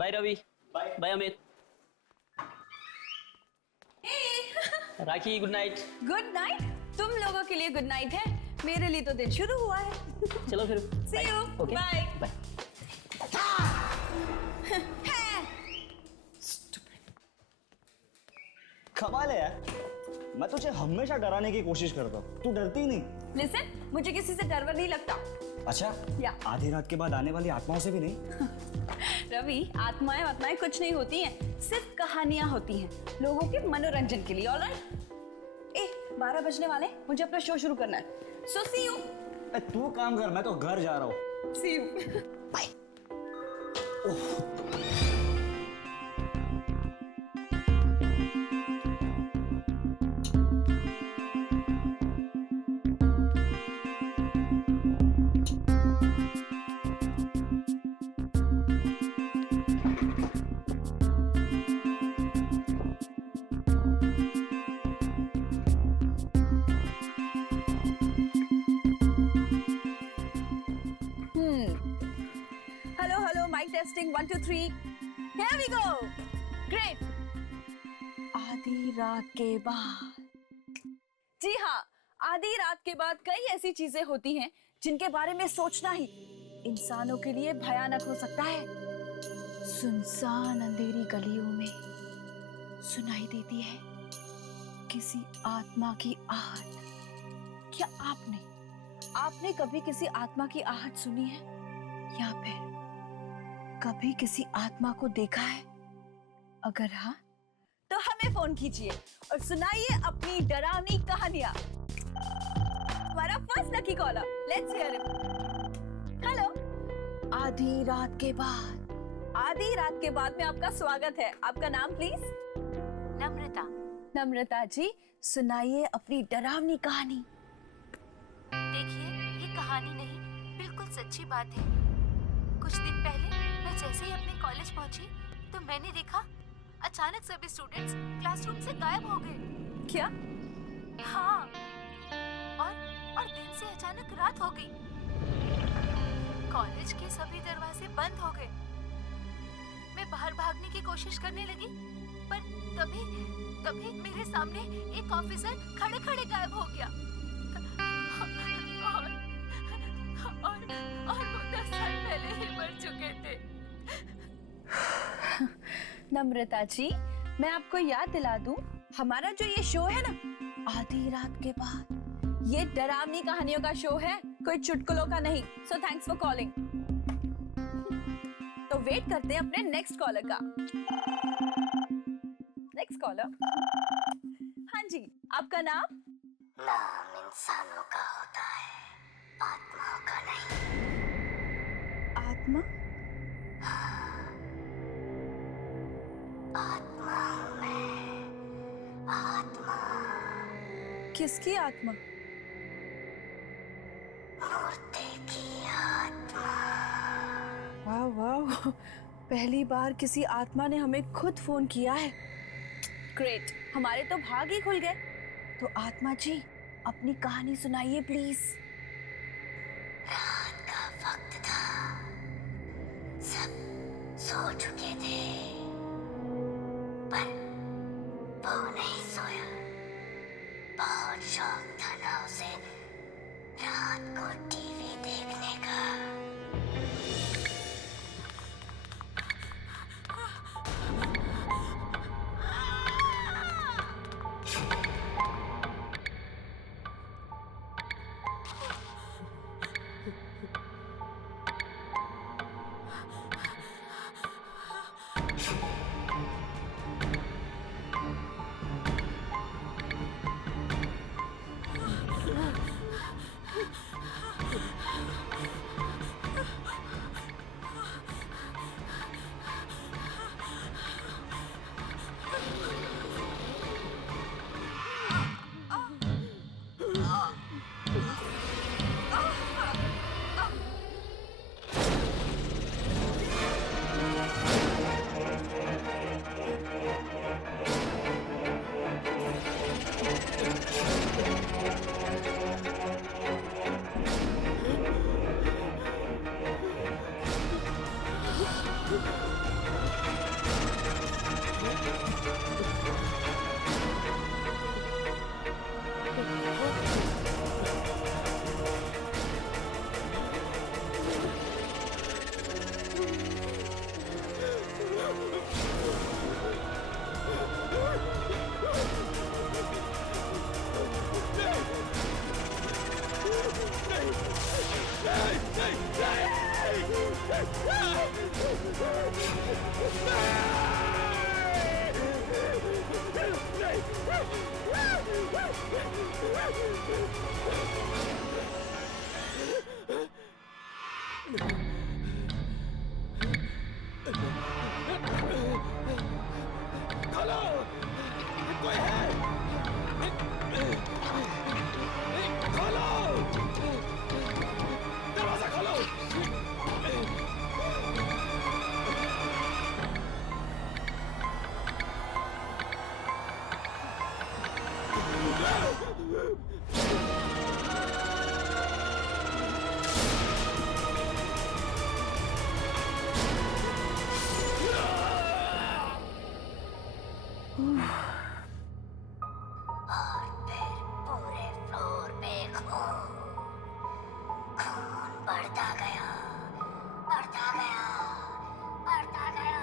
Bye Ravi. Bye Amit. राखी good night. Good night. तुम लोगों के लिए गुड नाइट है, मेरे लिए तो दिन शुरू हुआ है। चलो फिर। See you. Okay Bye. Bye. कमाल है यार, मैं तुझे हमेशा डराने की कोशिश करता हूँ, तू डरती ही नहीं। लिसन, मुझे किसी से डर नहीं लगता। अच्छा या आधी रात के बाद आने वाली आत्माओं से भी नहीं? रवि, आत्माएं कुछ नहीं होती हैं, सिर्फ कहानियां होती हैं लोगों के मनोरंजन के लिए। ऑलराइट? 12 बजने वाले, मुझे अपना शो शुरू करना है। So see you. तू काम कर, मैं तो घर जा रहा हूँ। See you. Bye. Hello, mike testing 1 2 3। Here we go. Great. आधी रात के बाद। जी हाँ, आधी रात के बाद कई ऐसी चीजें होती हैं जिनके बारे में सोचना ही इंसानों के लिए भयानक हो सकता है। सुनसान अंधेरी गलियों में सुनाई देती है किसी आत्मा की आहट। क्या आपने कभी किसी आत्मा की आहट सुनी है, या फिर कभी किसी आत्मा को देखा है? अगर हाँ, तो हमें फोन कीजिए और सुनाइए अपनी डरावनी कहानियां। हमारा first lucky caller, let's hear it. Hello. आधी रात के बाद में आपका स्वागत है। आपका नाम प्लीज? नम्रता जी, सुनाइए अपनी डरावनी कहानी। देखिए, ये कहानी नहीं, बिल्कुल सच्ची बात है। कुछ दिन पहले मैं जैसे ही अपने कॉलेज पहुंची तो मैंने देखा अचानक सभी स्टूडेंट्स क्लासरूम से गायब हो गए। क्या? हाँ, और दिन से अचानक रात हो गई। कॉलेज के सभी दरवाजे बंद हो गए। मैं बाहर भागने की कोशिश करने लगी, पर तभी मेरे सामने एक ऑफिसर खड़े गायब हो गया। और वो 10 साल पहले ही मर चुके थे। नम्रता जी, मैं आपको याद दिला दूं, हमारा जो ये शो है ना, आधी रात के बाद, ये डरावनी कहानियों का शो है, कोई चुटकुलों का नहीं। So thanks for calling. तो वेट करते हैं अपने नेक्स्ट कॉलर का। Next collar. हाँ जी, आपका नाम? नाम इंसानों का होता है, आत्माओं का नहीं। आत्मा? आत्मा हूँ मैं, आत्मा। किसकी आत्मा? मूर्ति की आत्मा। वाह वाह, पहली बार किसी आत्मा ने हमें खुद फोन किया है। ग्रेट, हमारे तो भाग ही खुल गए। तो आत्मा जी, अपनी कहानी सुनाइए प्लीज। रात का वक्त था, सब सो चुके थे, पर वो नहीं सोया। बहुत शौक था ना उसे रात को टीवी देखने का। पूरे फ्लोर पे खून बढ़ता गया, बढ़ता गया, बढ़ता गया।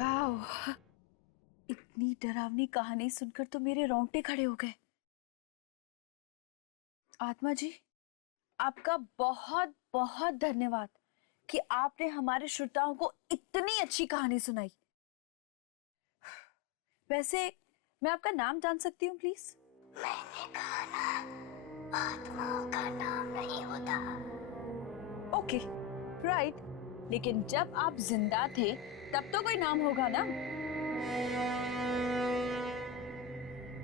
वाओ, इतनी डरावनी कहानी सुनकर तो मेरे रोंगटे खड़े हो गए। आत्मा जी, आपका बहुत बहुत धन्यवाद कि आपने हमारे श्रोताओं को इतनी अच्छी कहानी सुनाई। वैसे मैं आपका नाम जान सकती हूँ प्लीज? मैंने कहा ना, आत्माओं का नाम नहीं होता। Okay, right. लेकिन जब आप जिंदा थे तब तो कोई नाम होगा ना?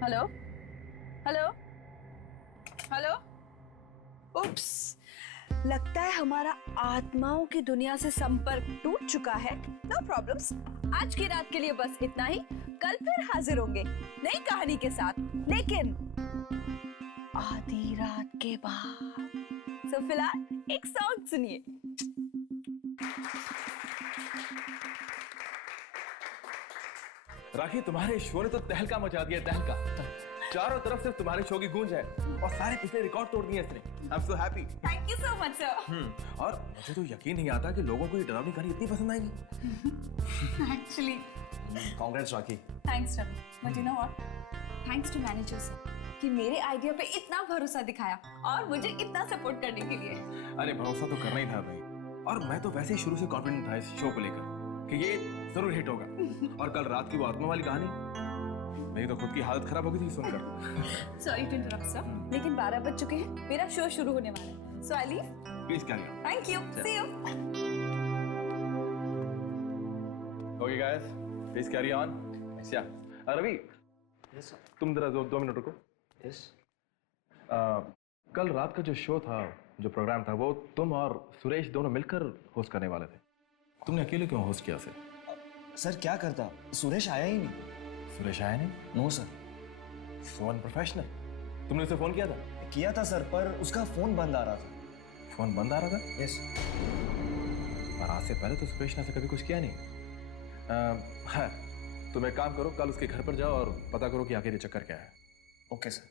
Hello hello hello. उप्स, लगता है हमारा आत्माओं की दुनिया से संपर्क टूट चुका है। नो प्रॉब्लम्स, आज की रात के लिए बस इतना ही। कल फिर हाजिर होंगे नई कहानी के साथ, लेकिन आधी रात के बाद। सो फिलहाल एक सॉन्ग सुनिए। राखी, तुम्हारे शो ने तो तहलका मचा दिया, तहलका। चारों तरफ से तुम्हारे शो की गूंज है और सारे पिछले रिकॉर्ड तोड़ दिए इसने। I am so happy. Thank you so much sir. और मुझे तो यकीन नहीं आता कि लोगों को ये डरावनी कहानी इतनी पसंद आएगी। Actually congrats Rakhi. Thanks Ravi, but you know what, thanks to managers कि मेरे आइडिया पे इतना भरोसा दिखाया और मुझे इतना सपोर्ट करने के लिए। अरे भरोसा तो करना ही था भाई, और मैं तो वैसे ही शुरू से कॉन्फिडेंट था इस शो को लेकर कि ये जरूर हिट होगा। और कल रात की वो आत्मा वाली कहानी, मेरी तो खुद की हालत खराब हो गई थी सुनकर। सॉरी टू इंटरप्ट सर, लेकिन 12 बज चुके हैं, मेरा शो शुरू होने वाला है। So I leave. Please carry on. Thank you, see you. Okay guys, please carry on. या रवि, तुम जरा 2 मिनट रुको। कल रात का जो शो था, जो प्रोग्राम था, वो तुम और सुरेश दोनों मिलकर होस्ट करने वाले थे। तुमने अकेले क्यों होस्ट किया सर क्या करता, सुरेश आया ही नहीं। सुरेश आया नहीं? No sir. So unprofessional. तुमने उसे फोन किया था? किया था सर, पर उसका फोन बंद आ रहा था। फोन बंद आ रहा था? यस। और आज से पहले तो सुरेश ने ऐसा कभी कुछ किया नहीं। हाँ, तुम एक काम करो, कल उसके घर पर जाओ और पता करो कि आखिर ये चक्कर क्या है। Okay sir.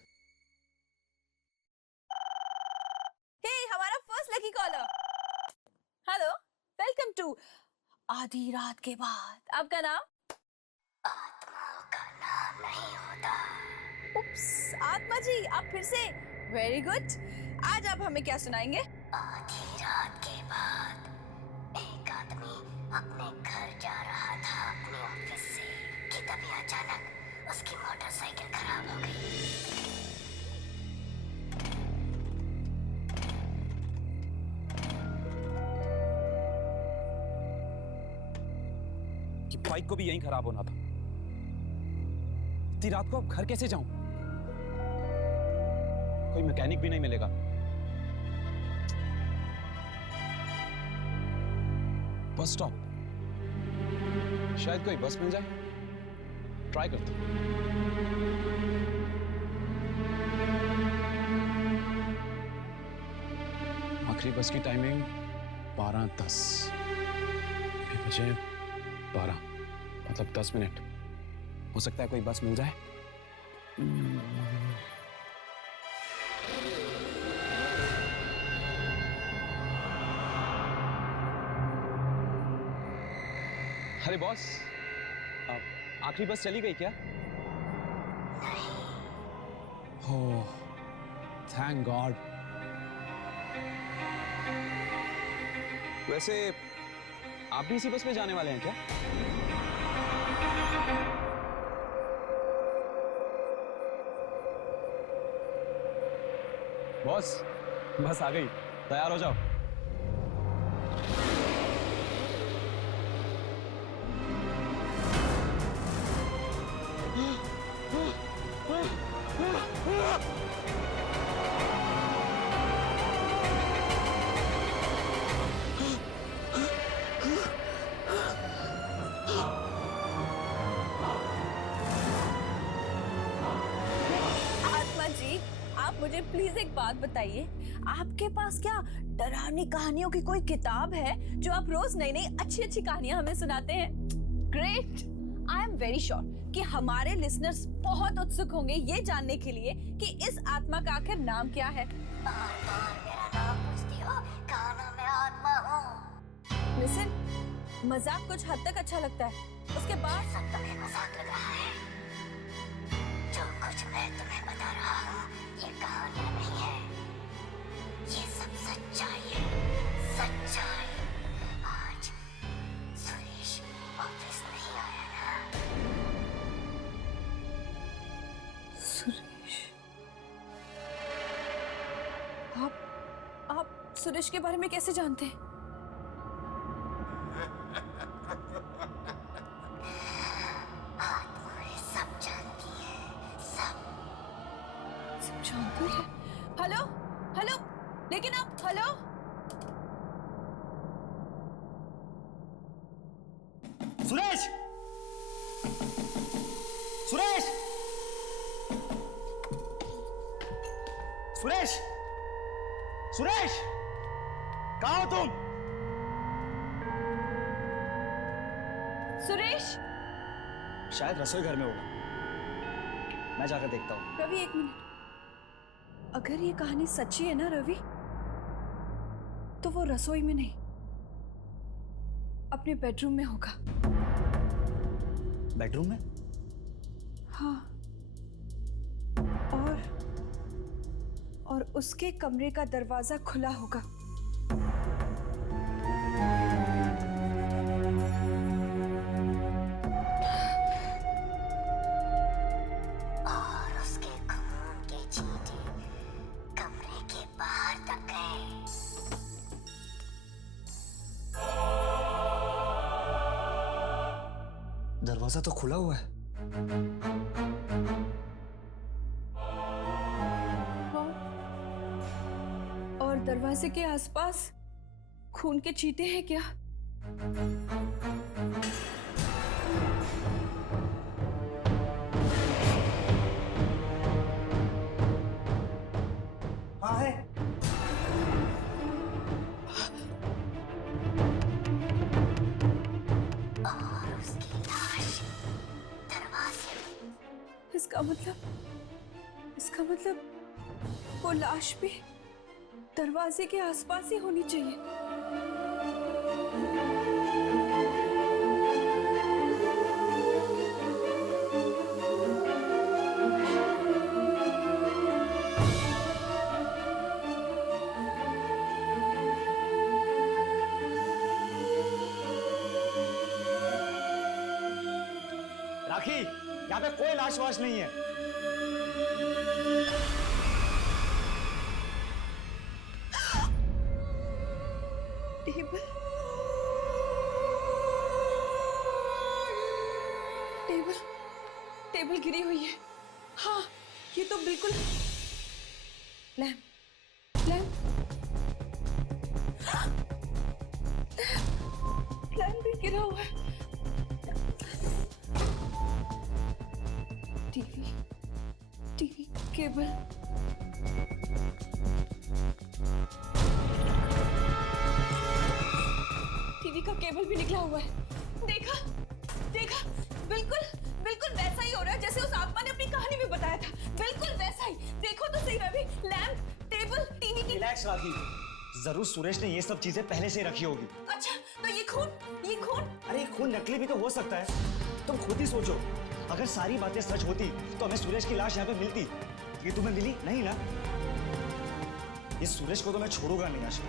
हे, हमारा first lucky caller. Hello, welcome to आधी रात के बाद। आपका नाम? आत्माओं का नाम नहीं होता। उप्स, आत्मा जी, आप फिर से? Very good. आज आप हमें क्या सुनाएंगे? आधी रात के बाद एक आदमी अपने घर जा रहा था अपने ऑफिस से कि तभी अचानक उसकी मोटरसाइकिल खराब हो गई। कि बाइक को भी यहीं खराब होना था। इतनी रात को अब घर कैसे जाऊं? कोई मैकेनिक भी नहीं मिलेगा। बस स्टॉप, शायद कोई बस मिल जाए। ट्राई करते हैं। आखिरी बस की टाइमिंग 12:10। अभी बजे 12, मतलब 10 मिनट। हो सकता है कोई बस मिल जाए। अरे बॉस, आखिरी बस चली गई क्या? नहीं, हो, थैंक गॉड। वैसे आप भी इसी बस में जाने वाले हैं क्या? बॉस, बस आ गई, तैयार हो जाओ। आत्मा जी, आप मुझे प्लीज एक बात बताइए, आपके पास क्या डरावनी कहानियों की कोई किताब है जो आप रोज नई नई अच्छी अच्छी कहानियां हमें सुनाते हैं? Great. I am very sure कि हमारे लिसनर्स बहुत उत्सुक होंगे ये जानने के लिए कि इस आत्मा का आखिर नाम क्या है। बार बार मेरा नाम पूछती हो, कहा ना मैं आत्मा हूँ। लिसन, मजाक कुछ हद तक अच्छा लगता है, उसके बाद सब तुम्हें मजाक लग रहा है। जो कुछ मैं तुम्हें बता रहा हूँ ये कहानियाँ नहीं है, ये सब सच्चाई है, सच्चाई। आज सुरेश ऑफिस नहीं आया ना? सुरेश, आप सुरेश के बारे में कैसे जानते हैं? आत्माएं सब जानती है, सब। सब जानती है? हेलो हेलो, लेकिन आप हेलो। सुरेश! सुरेश! सुरेश! सुरेश! कहाँ हो तुम? सुरेश! शायद रसोई घर में होगा, मैं जाकर देखता हूँ। रवि एक मिनट, अगर ये कहानी सच्ची है ना रवि, तो वो रसोई में नहीं, अपने बेडरूम में होगा। बेडरूम में? हाँ, और उसके कमरे का दरवाजा खुला होगा। और उसके खून के छींटे कमरे के बाहर तक गए। दरवाजा तो खुला हुआ है। हाँ, और दरवाजे के आसपास खून के छींटे हैं क्या? हाँ है। और उसकी लाश दरवाजे। इसका मतलब वो लाश भी दरवाजे के आसपास ही होनी चाहिए। राखी, यहाँ पे कोई लाश वाश नहीं है। टेबल टेबल टेबल गिरी हुई है। हाँ, ये तो बिल्कुल लैम्प लैम्प भी गिरा हुआ है। टीवी केबल, टीवी का केबल भी निकला हुआ है। देखा बिल्कुल वैसा ही हो रहा है जैसे उस आत्मा ने अपनी कहानी में बताया था। बिल्कुल वैसा ही। देखो तो सही रवि, लैंप, टेबल, टीवी की। रिलैक्स राखी, जरूर सुरेश ने ये सब चीजें पहले से रखी होगी। अच्छा, तो ये खून? अरे खून नकली भी तो हो सकता है। तुम खुद ही सोचो, अगर सारी बातें सच होती तो हमें सुरेश की लाश यहाँ पे मिलती। ये तुम्हें मिली नहीं ना? इस सुरेश को तो मैं छोड़ूंगा नहीं आशा।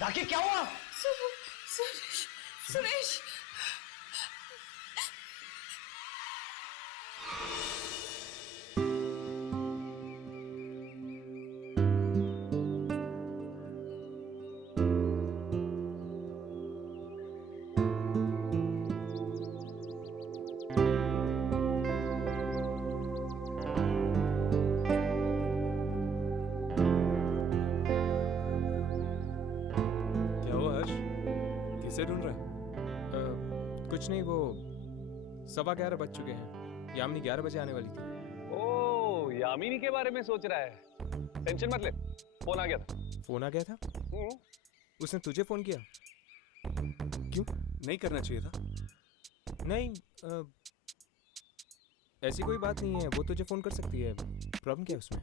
राखी क्या हुआ? सुरेश सुरेश किसे ढूंढ रहे हैं? कुछ नहीं, वो 11:15 बज चुके हैं। यामिनी 11 बजे आने वाली थी। ओ, यामिनी के बारे में सोच रहा है। टेंशन मत ले, फोन आ गया था। फोन आ गया था? उसने तुझे फोन किया? क्यों? नहीं करना चाहिए था। नहीं, ऐसी कोई बात नहीं है, वो तुझे फोन कर सकती है। प्रॉब्लम क्या है उसमें?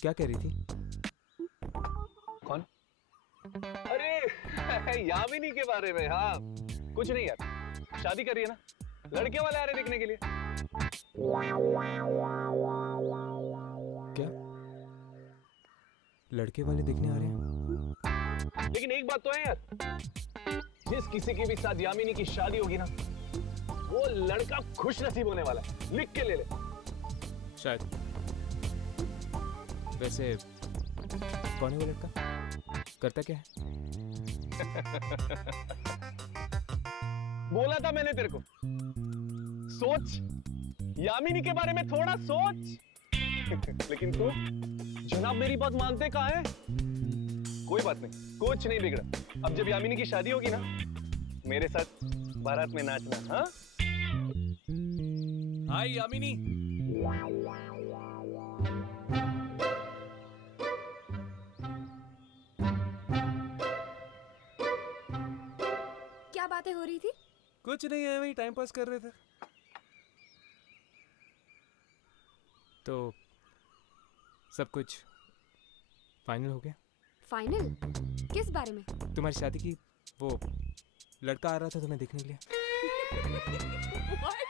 क्या कह रही थी? कौन? अरे यामिनी के बारे में। हाँ, कुछ नहीं यार, शादी कर रही है ना, लड़के वाले आ रहे देखने के लिए। क्या लड़के वाले देखने आ रहे हैं? लेकिन एक बात तो है यार, जिस किसी की भी साथ यामिनी की शादी होगी ना, वो लड़का खुश नसीब होने वाला है। लिख के ले ले। शायद। वैसे कौन है वो लड़का? करता क्या है? बोला था मैंने तेरे को, सोच, यामिनी के बारे में थोड़ा सोच। लेकिन तू जनाब मेरी बात मानते कहाँ है? कोई बात नहीं, कुछ नहीं बिगड़ा। अब जब यामिनी की शादी होगी ना, मेरे साथ बारात में नाचना। हाँ हाय यामिनी। क्या बातें हो रही थी? कुछ नहीं है, वही टाइम पास कर रहे थे। तो सब कुछ फाइनल हो गया? फाइनल? किस बारे में? तुम्हारी शादी की वो लड़का आ रहा था तुम्हें देखने के लिए। What?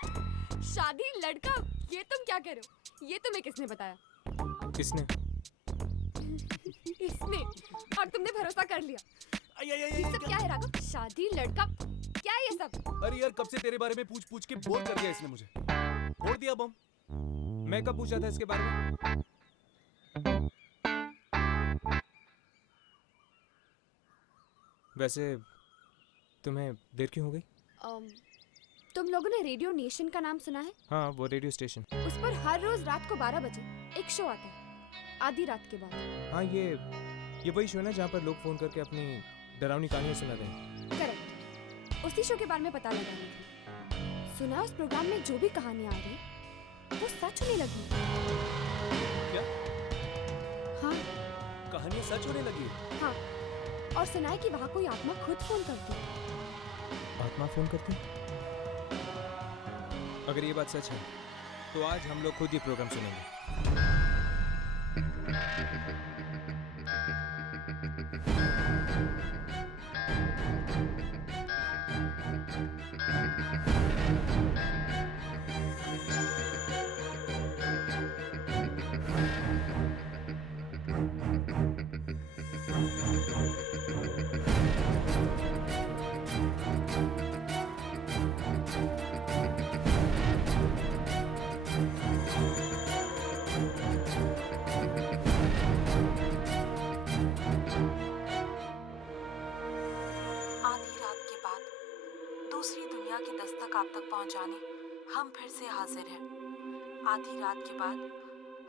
शादी लड़का? ये तुम क्या कह रहे हो? ये तुम्हें किसने बताया? किसने? इसने। और तुमने भरोसा कर लिया। ये सब क्या है राघव? शादी लड़का क्या है ये सब? अरे यार, कब से तेरे बारे में पूछ पूछ के बोर कर दिया इसने मुझे। फोड़ दिया बम। मैं कब पूछा था इसके बारे में? वैसे तुम्हें देर क्यों हो गई? तुम लोगों ने रेडियो नेशन का नाम सुना है? हाँ, वो रेडियो स्टेशन। उस पर हर रोज रात को 12 बजे एक शो आता है, आधी रात के बाद। हाँ, ये वही शो है ना जहाँ पर लोग फोन करके अपनी डरावनी कहानियाँ सुनाते हैं। करेक्ट। उसी शो के बारे में पता लगाना था। सुना उस प्रोग्राम में जो भी कहानियाँ आ रही वो सच होने लगी। क्या? हाँ। कहानियाँ सच होने लगी? हाँ, और सुना है कि वहाँ कोई आत्मा खुद फोन करती है। आत्मा फोन करती? अगर ये बात सच है तो आज हम लोग खुद ये प्रोग्राम सुनेंगे। तक आप तक पहुंचाने हम फिर से हाजिर हैं। आधी रात के बाद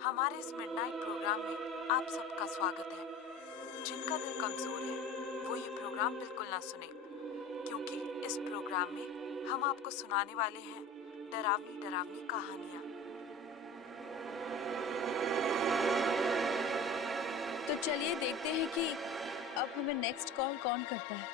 हमारे इस मिडनाइट प्रोग्राम में आप सबका स्वागत है। जिनका दिल कमजोर है वो ये प्रोग्राम बिल्कुल ना सुने, क्योंकि इस प्रोग्राम में हम आपको सुनाने वाले हैं डरावनी डरावनी कहानियाँ। तो चलिए देखते हैं कि अब हमें नेक्स्ट कॉल कौन करता है।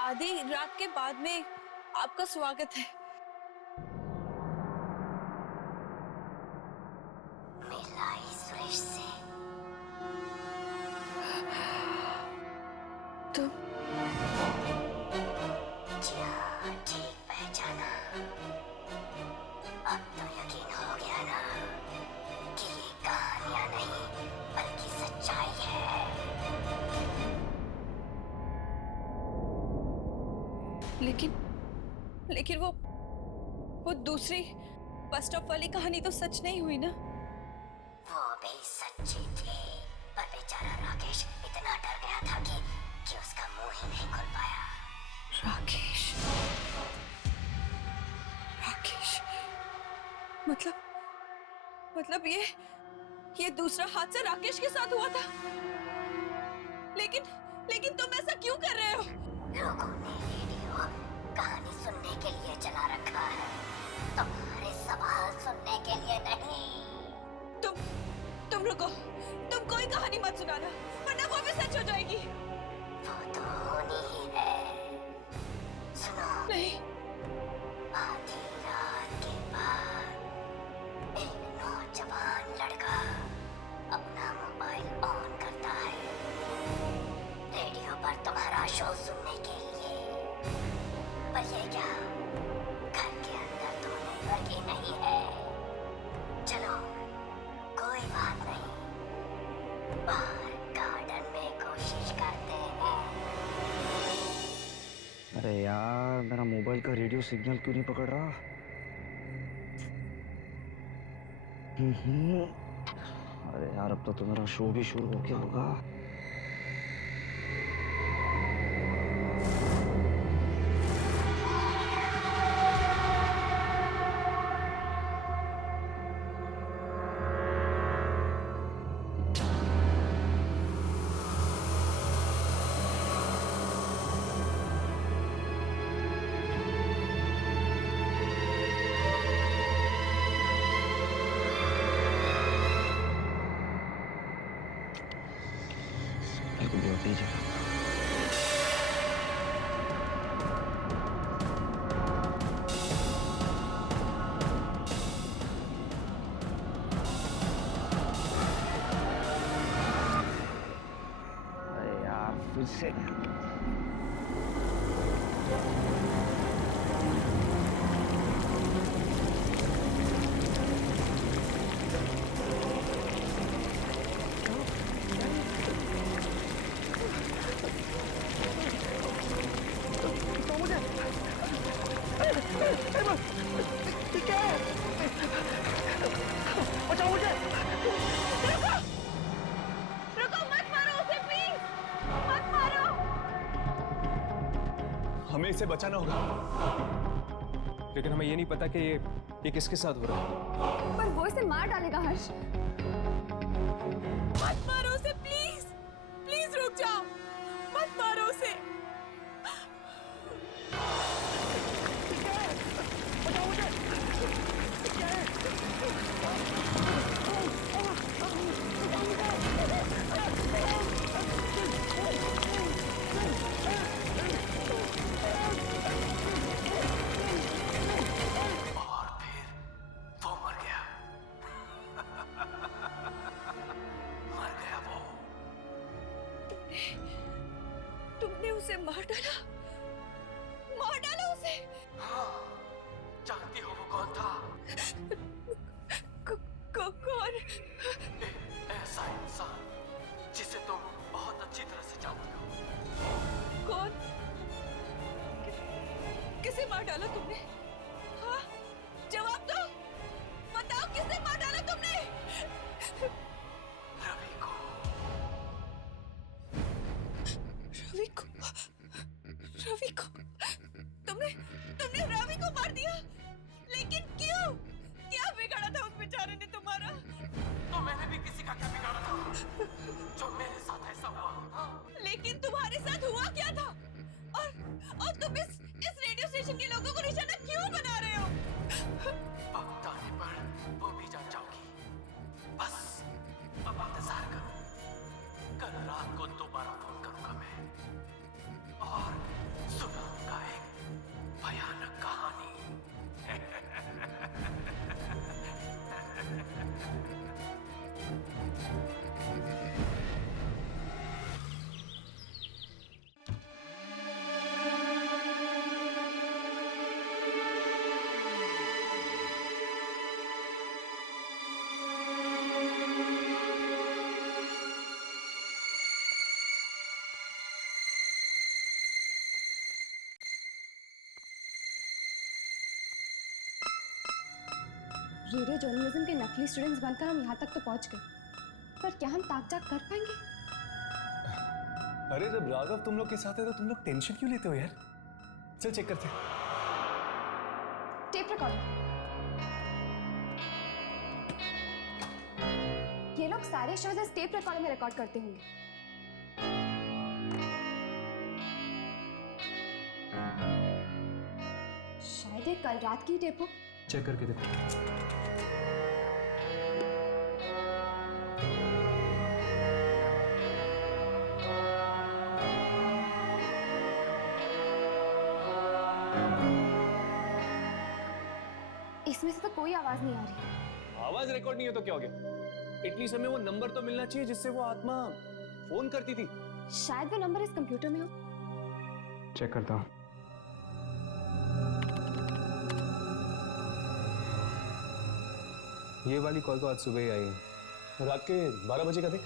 आधी रात के बाद में आपका स्वागत है। मिलाई सुरेश से। तुम? जी हाँ, ठीक पहचाना। अब तो यकीन हो गया ना कि ये कहानियां नहीं बल्कि सच्चाई है। लेकिन वो दूसरी बस स्टॉप वाली कहानी तो सच नहीं हुई ना? वो भी सच्ची थी, पर बेचारा राकेश इतना डर गया था कि उसका मुंह ही नहीं खुल पाया। राकेश मतलब ये दूसरा हादसा राकेश के साथ हुआ था। लेकिन तुम ऐसा क्यों कर रहे हो? लोगों ने रेडियो कहानी सुनने के लिए चला रखा है, तुम्हारे सवाल सुनने के लिए नहीं। तुम रुको, तुम कोई कहानी मत सुनाना, वरना वो भी सच हो जाएगी। वो तो होनी ही है। सुनो। नहीं। आधी रात के बाद एक नौजवान लड़का अपना मोबाइल ऑन करता है रेडियो पर तुम्हारा शो सुनने के लिए। पर ये क्या घर के अंदर तो नेटवर्क ही नहीं है। चलो कोई बात नहीं, बाहर गार्डन में कोशिश करते हैं। अरे यार, मेरा मोबाइल का रेडियो सिग्नल क्यों नहीं पकड़ रहा? अरे यार, अब तो मेरा शो भी शुरू हो गया होगा। से बचाओ मुझे। रुको मत मारो उसे, प्लीज मत मारो। हमें इसे बचाना होगा, लेकिन हमें ये नहीं पता कि ये किसके साथ हो रहा है। पर वो इसे मार डालेगा हर्ष। मत मारो उसे, प्लीज प्लीज रुक जाओ, मत मारो उसे। मर गया उसे मार डाला उसे। हाँ, जानती हो वो कौन था? कौन? ऐसा इंसान जिसे तुम बहुत अच्छी तरह से जानती हो। कौन? किसे मार डाला तुमने? हाँ, जवाब दो, बताओ किसे मार डाला तुमने? रवि को। तुमने रवि को मार दिया? लेकिन क्यों? क्या बिगाड़ा था उस बेचारे ने तुम्हारा? तो मैंने भी किसी का क्या बिगाड़ा था जो मेरे साथ ऐसा हुआ? लेकिन तुम्हारे साथ हुआ क्या था? और तुम इस रेडियो स्टेशन के लोगों को निशाना क्यों बना रहे हो? वक्त आने पर वो भी जान जाओगी। बस अब इंतजार करो। कल रात को दोबारा फोन करूंगा मैं और सुनाऊंगा एक भयानक कहानी। रेडियो जर्नलिज्म के नकली स्टूडेंट्स बनकर हम यहाँ तक तो पहुँच गए, पर क्या हम ताक-झाक कर पाएंगे? अरे जब राघव तुम लोग के साथ है तो तुम लोग टेंशन क्यों लेते हो यार? चल चेक करते हैं। Tape recorder. ये लोग सारे शोज इस टेप रिकॉर्डर में रिकॉर्ड करते होंगे। शायद ये कल रात की टेप हो। चेक करके देखो। इसमें से तो कोई आवाज नहीं आ रही। आवाज रिकॉर्ड नहीं हो तो क्या हो गया? एटलीस्ट हमें वो नंबर तो मिलना चाहिए जिससे वो आत्मा फोन करती थी। शायद वो नंबर इस कंप्यूटर में हो। चेक करता हूँ। ये वाली कॉल तो आज सुबह ही आई है। रात के 12 बजे का देख।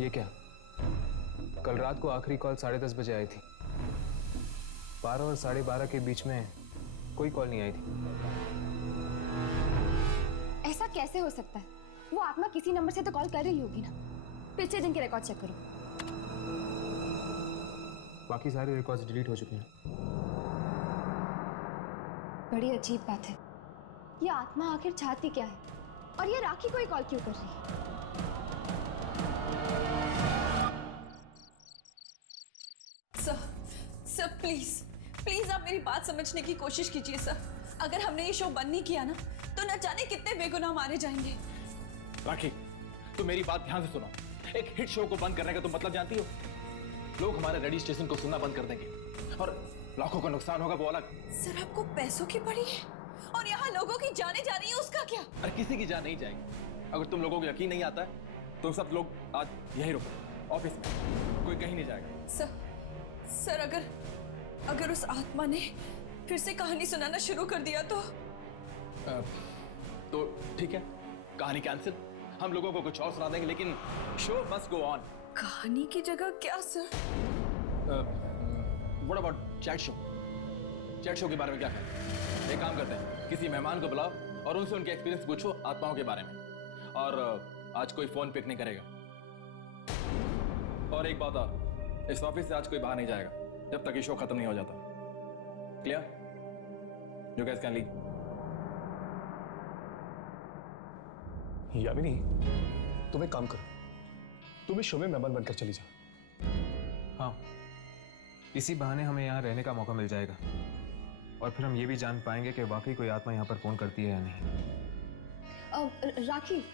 ये क्या? कल रात को आखिरी कॉल 10:30 बजे आई थी। 12 और 12:30 के बीच में कोई कॉल नहीं आई थी। ऐसा कैसे हो सकता है? वो आत्मा किसी नंबर से तो कॉल कर रही होगी ना। पिछले दिन के रिकॉर्ड चेक करो। बाकी सारे रिकॉर्ड्स डिलीट हो चुके हैं। बड़ी अजीब बात है। ये आत्मा आखिर चाहती क्या है? और ये राखी को ही कॉल क्यों कर रही है? सर प्लीज आप मेरी बात समझने की कोशिश कीजिए सर। अगर हमने ये शो बंद नहीं किया ना तो न जाने कितने बेगुनाह मारे जाएंगे। राखी, तुम मेरी बात ध्यान से सुनो। एक हिट शो को बंद करने का तुम मतलब जानती हो? लोग हमारे रेडियो स्टेशन को सुनना बंद कर देंगे और लाखों का नुकसान होगा वो अलग। सर आपको पैसों की पड़ी है और यहाँ लोगों की जाने जा रही है, उसका क्या? अरे किसी की जान नहीं जाएगी। अगर तुम लोगों को यकीन नहीं आता है तो सब लोग आज यही रुको ऑफिस में, कोई कहीं नहीं जाएगा। सर अगर उस आत्मा ने फिर से कहानी सुनाना शुरू कर दिया तो ठीक है, कहानी कैंसिल। हम लोगों को कुछ और सुना देंगे, लेकिन शो मस्ट गो ऑन। कहानी की जगह क्या sir? What about chat show? Chat show के बारे में क्या कहते? एक काम करते हैं, किसी मेहमान को बुलाओ और उनसे उनके एक्सपीरियंस पूछो आत्माओं के बारे में। और आज कोई फोन पिक नहीं करेगा। और एक बात और, इस ऑफिस से आज कोई बाहर नहीं जाएगा जब तक ये शो खत्म नहीं हो जाता। Clear? You guys can leave. Yamini, तुम एक काम करो, तुम इस शो में मेहमान बनकर चली जाओ। हाँ, इसी बहाने हमें यहाँ रहने का मौका मिल जाएगा और फिर हम ये भी जान पाएंगे कि वाकई कोई आत्मा यहाँ पर फोन करती है या नहीं। राखी।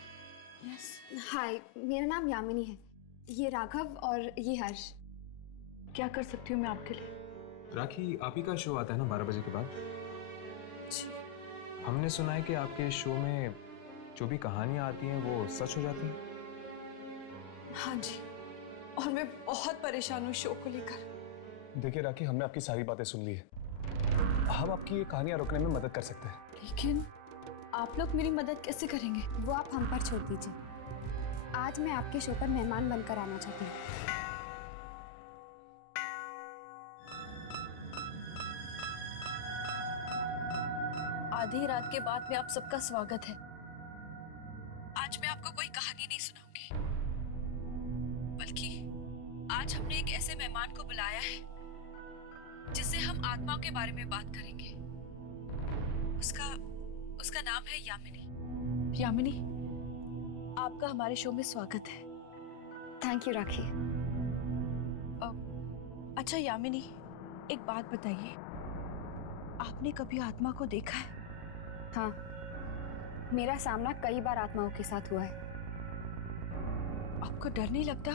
हाय, मेरा नाम यामिनी है। ये राघव और ये हर्ष। क्या कर सकती हूँ मैं आपके लिए? राखी, आप ही का शो आता है ना 12 बजे के बाद? जी। हमने सुना है कि आपके शो में जो भी कहानियां आती हैं वो सच हो जाती हैं? हाँ जी, और मैं बहुत परेशान हूँ शो को लेकर। देखिए राखी, हमने आपकी सारी बातें सुन ली है। हम आपकी ये कहानियां रोकने में मदद कर सकते हैं। लेकिन आप लोग मेरी मदद कैसे करेंगे? वो आप हम पर छोड़ दीजिए। आज मैं आपके शो पर मेहमान बनकर आना चाहती हूँ। आधी रात के बाद में आप सबका स्वागत है। आज मैं आपको कोई कहानी नहीं सुनाऊंगी, बल्कि आज हमने एक ऐसे मेहमान को बुलाया है जिससे हम आत्माओं के बारे में बात करेंगे। उसका नाम है यामिनी। यामिनी, आपका हमारे शो में स्वागत है। थैंक यू राखी। अच्छा यामिनी, एक बात बताइए, आपने कभी आत्मा को देखा है? हाँ, मेरा सामना कई बार आत्माओं के साथ हुआ है। आपको डर नहीं लगता?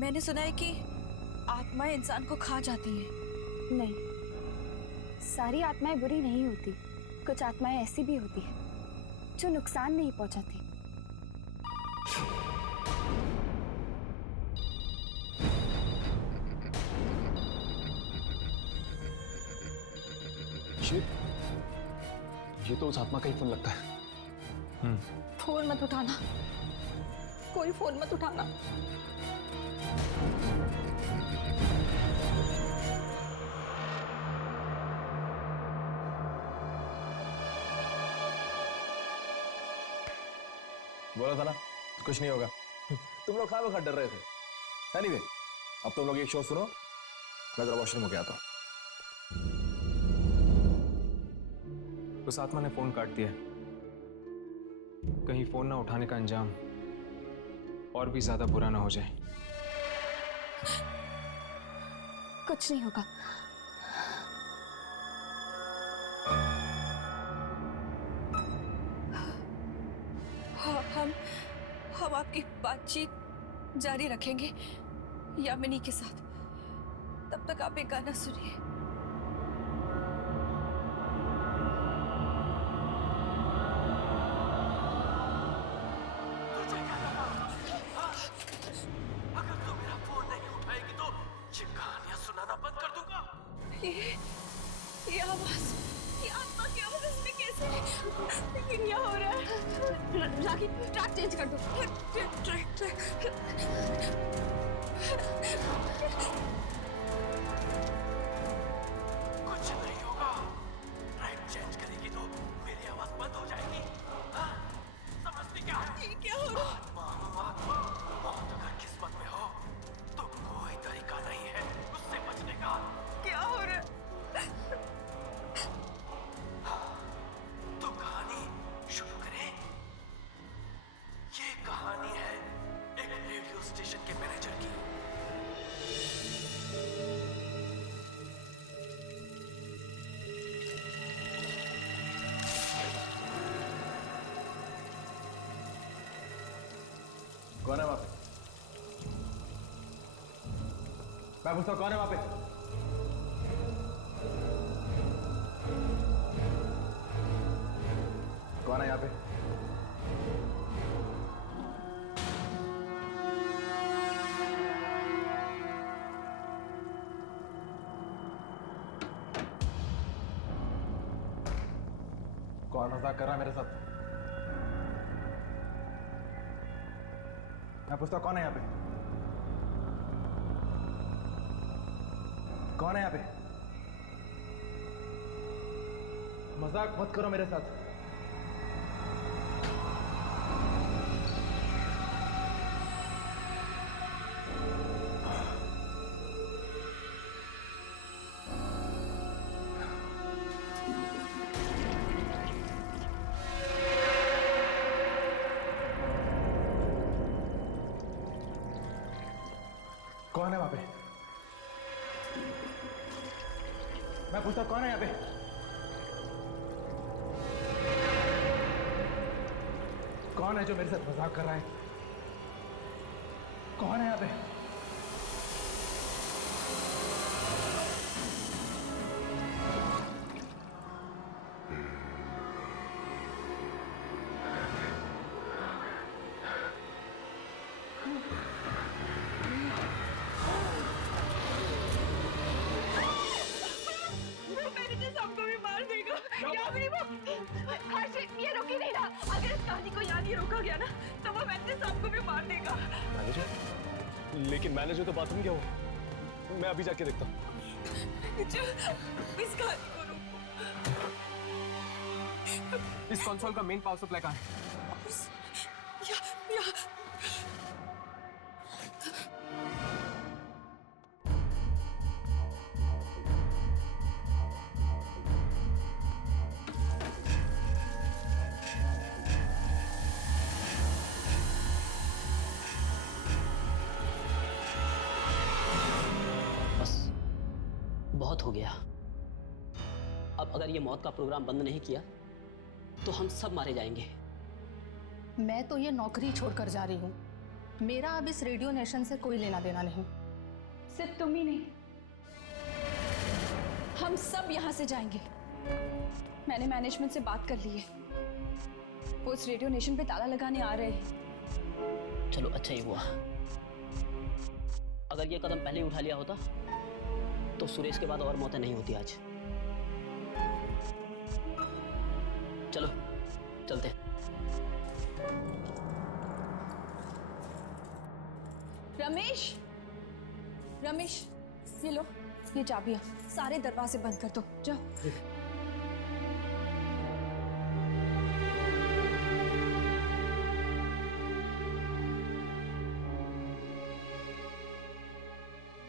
मैंने सुना है कि आत्माएं इंसान को खा जाती हैं। नहीं, सारी आत्माएं बुरी नहीं होती। कुछ आत्माएं ऐसी भी होती हैं जो नुकसान नहीं पहुंचाती। ये तो उस आत्मा का ही फोन लगता है। फोन मत उठाना, कोई फोन मत उठाना। बोला था ना कुछ नहीं होगा। तुम लोग खा डर रहे थे। एनीवे, अब तुम लोग एक शो सुनो, मैं जरा वॉशरूम होके आता हूँ। उस आत्मा ने फोन काट दिया। कहीं फोन ना उठाने का अंजाम और भी ज्यादा बुरा ना हो जाए। कुछ नहीं होगा। हम आपकी बातचीत जारी रखेंगे यामिनी के साथ। तब तक आप एक गाना सुनिए। अगर तू मेरा फोन नहीं उठाएगी तो ये कहानियां सुनाना बंद कर दूंगा। ये आवाज, ये आत्मा की आवाज इसमें कैसे? लेकिन क्या हो रहा है? राखी, ट्रैक चेंज कर दो। ट्रैक। कुछ नहीं होगा। ट्रैक चेंज करेगी तो मेरी आवाज बंद हो जाएगी। हाँ? समझती क्या है? ये क्या हो रहा है? आत्मा मौत अगर किस्मत में हो तो कोई तरीका नहीं है उससे बचने का। क्या हो रहा है? तो कहानी शुरू करें। ये कहानी है एक रेडियो स्टेशन के मैनेजर की। कौन है वहां पे? मैं पूछता हूं कौन है वहां पे? कौन है यहाँ पे? कौन मजाक कर रहा है मेरे साथ? मैं पूछता हूं कौन है यहाँ पे? कौन है यहाँ पे? मजाक मत करो मेरे साथ। कौन है वहां पे? मैं पूछता कौन है यहाँ पे? कौन है जो मेरे साथ मजाक कर रहा है? कौन है यहाँ पे? आदि को यहाँ नहीं रोका गया ना तो वो मैनेजर साहब को भी मार देगा। मैनेजर? लेकिन मैनेजर तो बाथरूम गया हो। मैं अभी जाके देखता हूँ। इसका आदि को रोको। इस कंसोल का मेन पावर सप्लाई कहाँ है? यहाँ बस बहुत हो गया। अब अगर ये मौत का प्रोग्राम बंद नहीं किया तो हम सब मारे जाएंगे। मैं तो ये नौकरी छोड़कर जा रही हूँ। मेरा अब इस रेडियो नेशन से कोई लेना देना नहीं। सिर्फ तुम ही नहीं, हम सब यहाँ से जाएंगे। मैंने मैनेजमेंट से बात कर ली है, वो इस रेडियो नेशन पे ताला लगाने आ रहे हैं। चलो अच्छा ही हुआ। अगर ये कदम पहले ही उठा लिया होता तो सुरेश के बाद और मौतें नहीं होती आज। चलो चलते। रमेश, रमेश ये लो, ये चाबियां, सारे दरवाजे बंद कर दो, जाओ।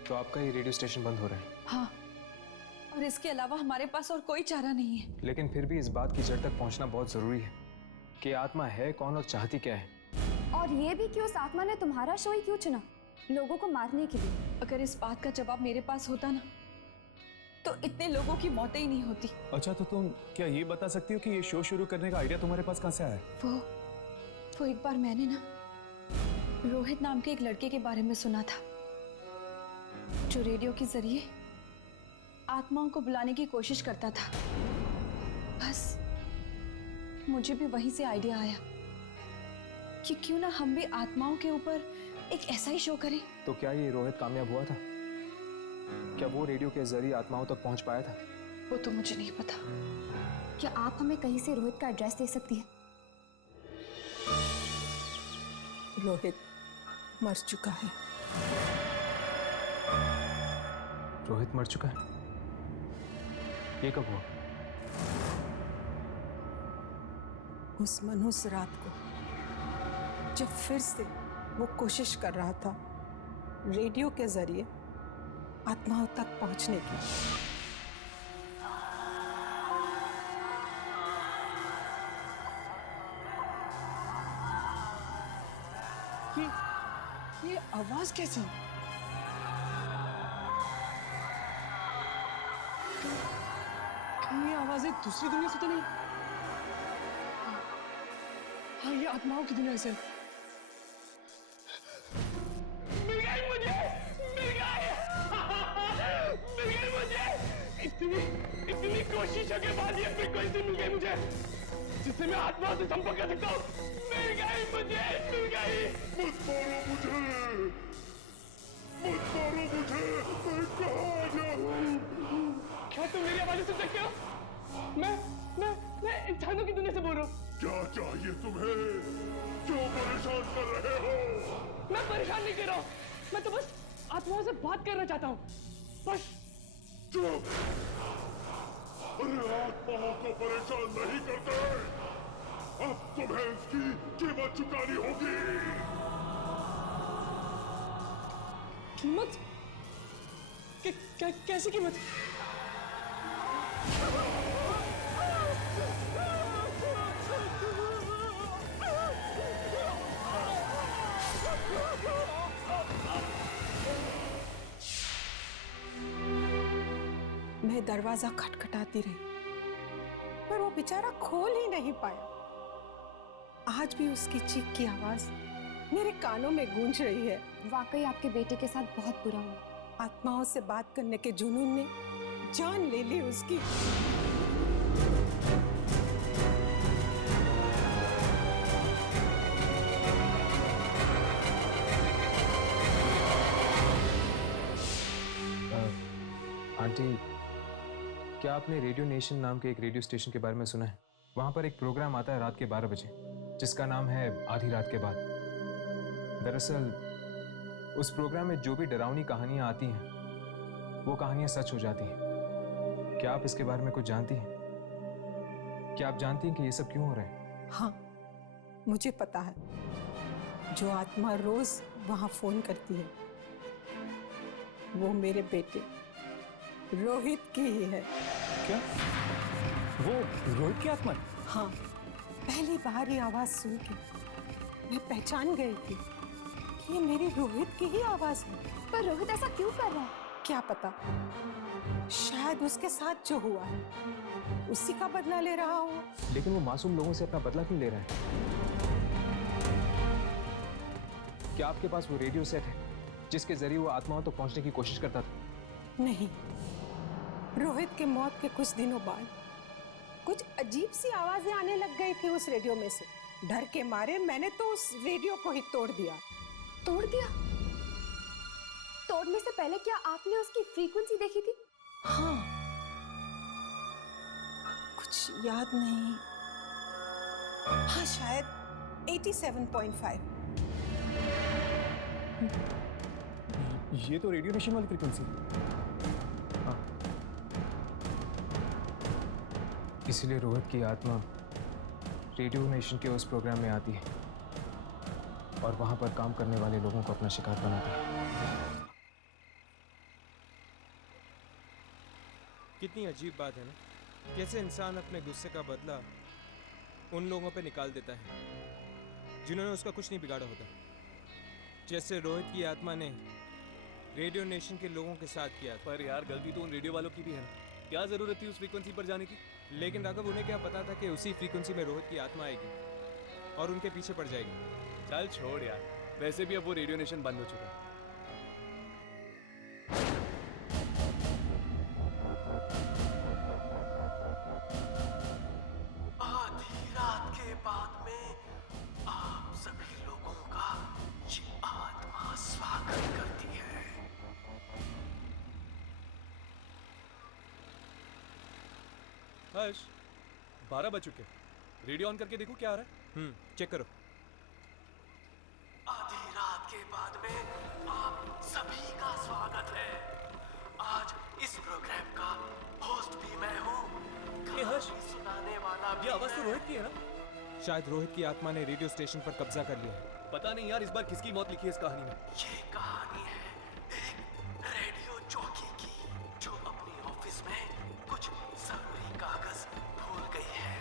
तो आपका ये रेडियो स्टेशन बंद हो रहा है? हाँ, और इसके अलावा हमारे पास और कोई चारा नहीं है। लेकिन फिर भी इस बात की जड़ तक पहुंचना बहुत जरूरी है कि आत्मा है कौन और चाहती क्या है। और ये भी कि उस आत्मा ने तुम्हारा शो ही क्यों चुना, लोगों को मारने के लिए? अगर इस बात का जवाब मेरे पास होता ना तो इतने लोगों की मौतें ही नहीं होती। अच्छा, तो तुम क्या ये बता सकती हो कि ये शो शुरू करने का आइडिया तुम्हारे पास कहाँ से आया? वो एक बार मैंने ना रोहित नाम के एक लड़के के बारे में सुना था जो रेडियो के जरिए आत्माओं को बुलाने की कोशिश करता था। बस मुझे भी वहीं से आइडिया आया कि क्यों ना हम भी आत्माओं के ऊपर एक ऐसा ही शो करें। तो क्या ये रोहित कामयाब हुआ था? क्या वो रेडियो के जरिए आत्माओं तक पहुंच पाया था? वो तो मुझे नहीं पता। क्या आप हमें कहीं से रोहित का एड्रेस दे सकती हैं? रोहित मर चुका है। रोहित मर चुका है? ये कब हुआ? उस मनहूस रात को जब फिर से वो कोशिश कर रहा था रेडियो के जरिए आत्माओं तक पहुंचने की। ये आवाज कैसी? ये आवाजें दूसरी दुनिया से तो नहीं? हाँ, ये आत्माओं की दुनिया से। मिल गई मुझे, मिल गई, मिल गई मुझे। इतनी कोशिशों के बाद ये फ्रीक्वेंसी मिल गई मुझे जिससे मैं आत्मा से संपर्क कर सकता हूँ। मिल गई मुझे, मिल गई। मत मारो मुझे, मत मारो मुझे, मैं कहाँ जाऊँ? क्या तुम मेरी आवाज़ सुन सकते हो? मैं इंसानों की दुनिया से बोल रहा हूँ। क्या चाहिए तुम्हें? क्यों परेशान कर रहे हो? मैं परेशान नहीं कर रहा हूँ, मैं तो बस आत्माओं से बात करना चाहता हूँ, बस। चुप! अरे आत्माओं को परेशान नहीं करते। अब तुम्हें इसकी कीमत चुकानी होगी। कीमत? कैसी कीमत? मैं दरवाजा खटखटाती रही पर वो बेचारा खोल ही नहीं पाया। आज भी उसकी चीख की आवाज मेरे कानों में गूंज रही है। वाकई आपके बेटे के साथ बहुत बुरा हुआ। आत्माओं से बात करने के जुनून ने जान ले ली उसकी। आंटी, क्या आपने रेडियो नेशन नाम के एक रेडियो स्टेशन के बारे में सुना है? वहाँ पर एक प्रोग्राम आता है रात के 12 बजे जिसका नाम है आधी रात के बाद। दरअसल उस प्रोग्राम में जो भी डरावनी कहानियां आती हैं वो कहानियां सच हो जाती हैं। क्या आप इसके बारे में कुछ जानती हैं? क्या आप जानती हैं कि ये सब क्यों हो रहा है? हाँ, मुझे पता है। जो आत्मा रोज वहां फोन करती है वो मेरे बेटे रोहित की ही है। क्या वो रोहित की आत्मा है? हाँ, पहली बार ये आवाज सुन के मैं पहचान गई थी कि ये मेरी रोहित की ही आवाज है। पर रोहित ऐसा क्यों कर रहा है? क्या पता, शायद उसके साथ जो हुआ है उसी का बदला ले रहा हो। लेकिन वो मासूम लोगों से अपना बदला क्यों ले रहा है? क्या आपके पास वो रेडियो सेट है जिसके जरिए वो आत्माओं तक पहुंचने की कोशिश करता था? नहीं, रोहित के मौत के कुछ दिनों बाद कुछ अजीब सी आवाजें आने लग गई थी उस रेडियो में से। डर के मारे मैंने तो उस रेडियो को ही तोड़ दिया। तोड़ दिया? तोड़ने से पहले क्या आपने उसकी फ्रीक्वेंसी देखी थी? हाँ, कुछ याद नहीं। हाँ, शायद 87.5। ये तो रेडियो नेशन वाली फ्रीक्वेंसी है। इसीलिए रोहित की आत्मा रेडियो नेशन के उस प्रोग्राम में आती है और वहां पर काम करने वाले लोगों को अपना शिकार बनाती है। कितनी अजीब बात है ना, कैसे इंसान अपने गुस्से का बदला उन लोगों पे निकाल देता है जिन्होंने उसका कुछ नहीं बिगाड़ा होता। जैसे रोहित की आत्मा ने रेडियो नेशन के लोगों के साथ किया। पर यार गलती तो उन रेडियो वालों की भी है ना, क्या जरूरत थी उस फ्रीक्वेंसी पर जाने की? लेकिन राघव, उन्हें क्या पता था कि उसी फ्रीक्वेंसी में रोहित की आत्मा आएगी और उनके पीछे पड़ जाएगी। चल छोड़ यार, वैसे भी अब वो रेडियो नेशन बंद हो चुका है। आधी रात के बाद में आप सभी लोगों का ये आत्मा स्वागत करती है। हर्ष, 12 बज चुके। रेडियो ऑन करके देखो क्या आ रहा है। चेक करो। आधी रात के बाद में आप सभी का स्वागत है। आज इस प्रोग्राम का होस्ट भी मैं हूँ। हर्ष, सुनाने वाला ये आवाज तो रोहित की है ना? शायद रोहित की आत्मा ने रेडियो स्टेशन पर कब्जा कर लिया है। पता नहीं यार, इस बार किसकी मौत लिखी है इस कहानी में? ये कहानी है एक रेडियो जॉकी की जो अपने ऑफिस में कुछ जरूरी कागज भूल गई है।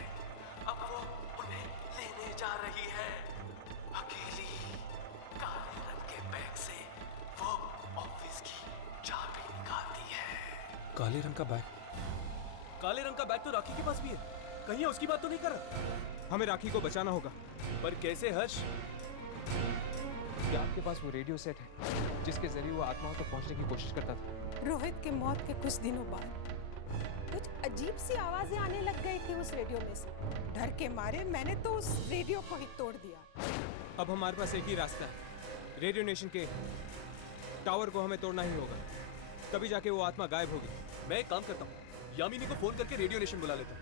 अब वो उन्हें लेने जा रही है। अकेली काले रंग के बैग से वो ऑफिस की चाबी निकालती है। काले रंग का बैग? काले रंग का बैग तो राखी के पास भी है। कहीं उसकी बात तो नहीं कर रहा? हमें राखी को बचाना होगा। पर कैसे हर्ष? क्या आपके पास वो रेडियो सेट है जिसके जरिए वो आत्माओं तक पहुंचने की कोशिश करता था? रोहित के मौत के कुछ दिनों बाद कुछ अजीब सी आवाजें आने लग गई थी उस रेडियो में से। डर के मारे मैंने तो उस रेडियो को ही तोड़ दिया। अब हमारे पास एक ही रास्ता है। रेडियो नेशन के टावर को हमें तोड़ना ही होगा, तभी जाके वो आत्मा गायब होगी। मैं एक काम करता हूँ, यामिनी को फोन करके रेडियो नेशन बुला लेता हूँ।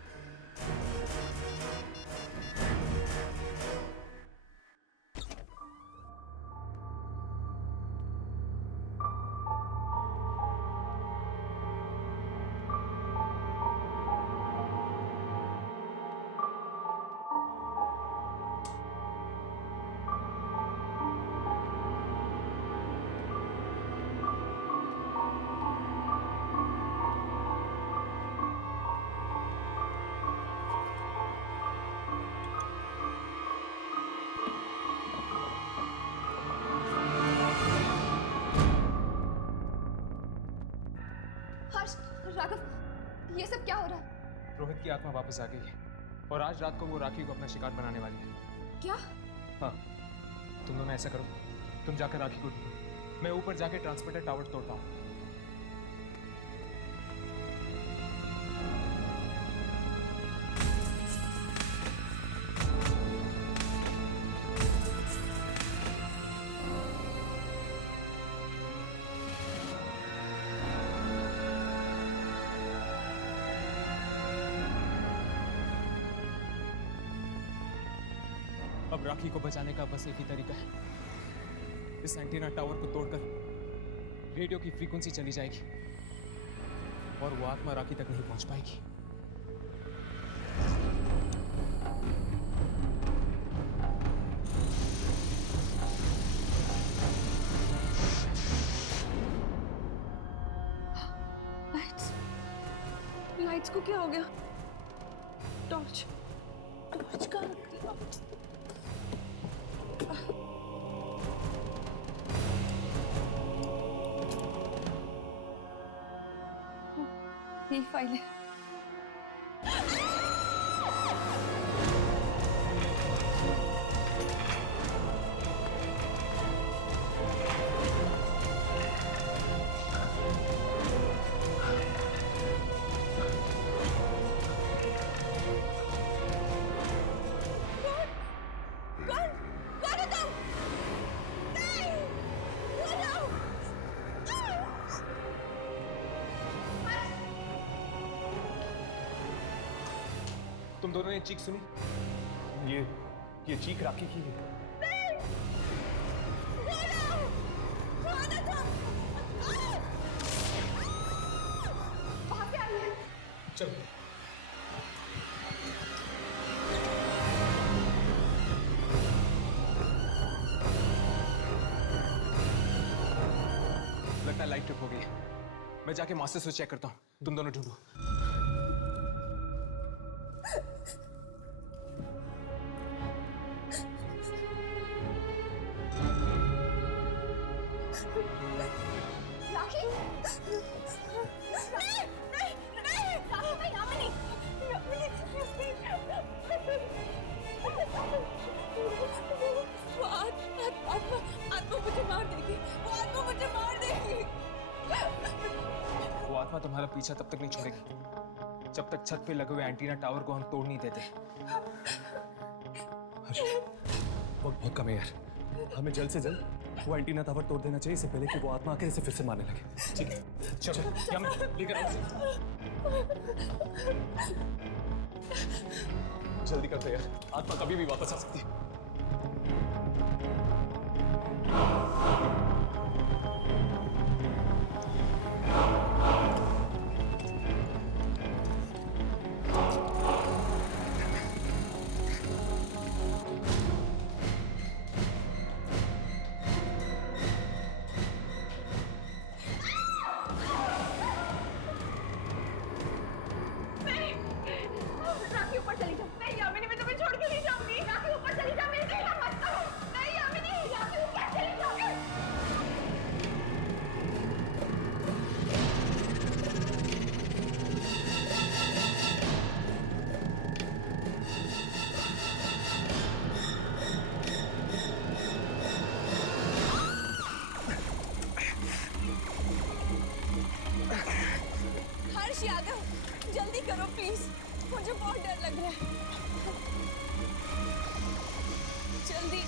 राघव, ये सब क्या हो रहा है? रोहित की आत्मा वापस आ गई है और आज रात को वो राखी को अपना शिकार बनाने वाली है। क्या? हाँ, तुम दोनों ऐसा करो, तुम जाकर राखी को ढूंढो, मैं ऊपर जाके ट्रांसमीटर टावर तोड़ता हूँ। अब राखी को बचाने का बस एक ही तरीका है, इस एंटीना टावर को तोड़कर रेडियो की फ्रीक्वेंसी चली जाएगी और वो आत्मा राखी तक नहीं पहुंच पाएगी। लाइट्स को क्या हो गया? टॉर्च कहाँ रख दिया? ये फाइल है। तुम दोनों ने चीख सुनी? ये चीख राखी की है। चलो। लगता है लाइट ट्रिप हो गई है। मैं जाके मास्टर स्विच चेक करता हूँ, तुम दोनों ढूंढो। आत्मा तुम्हारा पीछा तब तक नहीं छोड़ेगी जब तक छत पे लगे हुए एंटीना टावर को हम तोड़ नहीं देते। वक्त बहुत कम है यार, हमें जल्द से जल्द वो एंटीना टावर तोड़ देना चाहिए, इससे पहले कि वो आत्मा आकर इसे फिर से मारने लगे। ठीक है, चलो क्या मैं लेकर आऊं? जल्दी करते यार, आत्मा कभी भी वापस आ सकती है। यादव, जल्दी करो प्लीज, मुझे बहुत डर लग रहा है। जल्दी।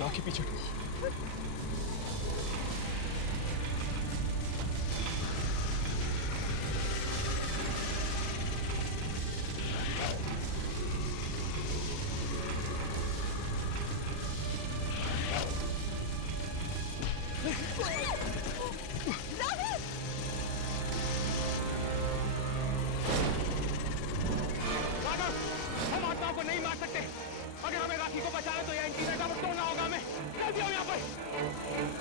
राखी पीछे। हम आत्माओं को नहीं मार सकते। अगर हमें राखी को बचाना तो यह एंटीना टावर तोड़ना होगा। हमें जल्दी आओ यहाँ पर।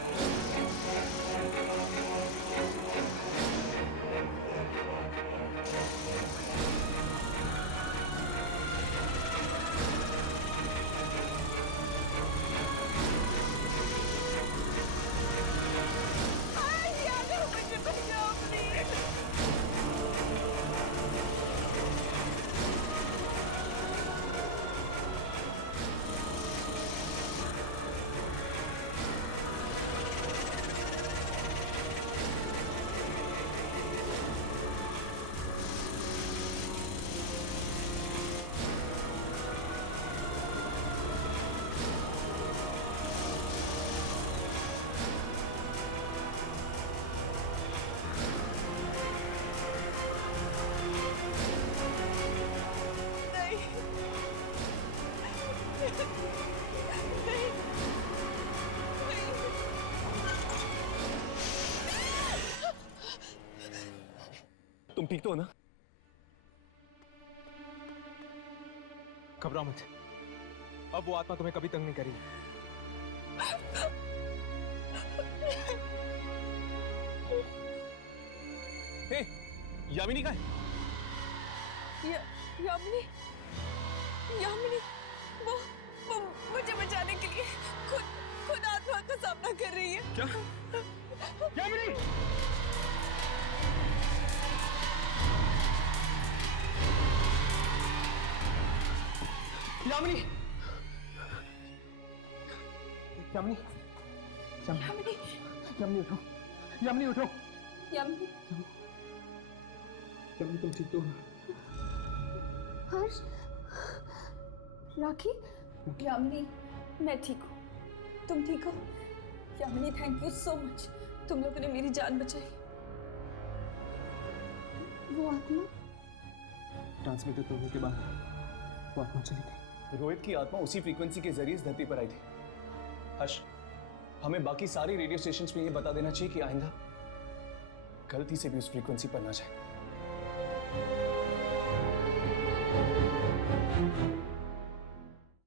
तुम ठीक तो हो ना? घबराओ मत, अब वो आत्मा तुम्हें कभी तंग नहीं करेगी। हे, यामिनी कहाँ है? यामिनी, यामिनी, वो मुझे बचाने के लिए खुद आत्मा का सामना कर रही है। क्या? यामिनी! यामिनी! यामिनी! यामिनी, यामिनी उठो! यामिनी उठो! यामिनी, यामिनी तुम ठीक तो हो? हर्ष, राखी, यामिनी, मैं ठीक हूँ। तुम ठीक हो? Yamini, thank you so much. तुम लोगों ने मेरी जान बचाई। वो आत्मा ट्रांसमीटर तोड़ने के बाद वो आत्मा चली गई। रोहित की आत्मा उसी फ्रीक्वेंसी के जरिए इस धरती पर आई थी। हर्ष, हमें बाकी सारे रेडियो स्टेशंस में ये बता देना चाहिए कि आइंदा गलती से भी उस फ्रीक्वेंसी पर ना जाए।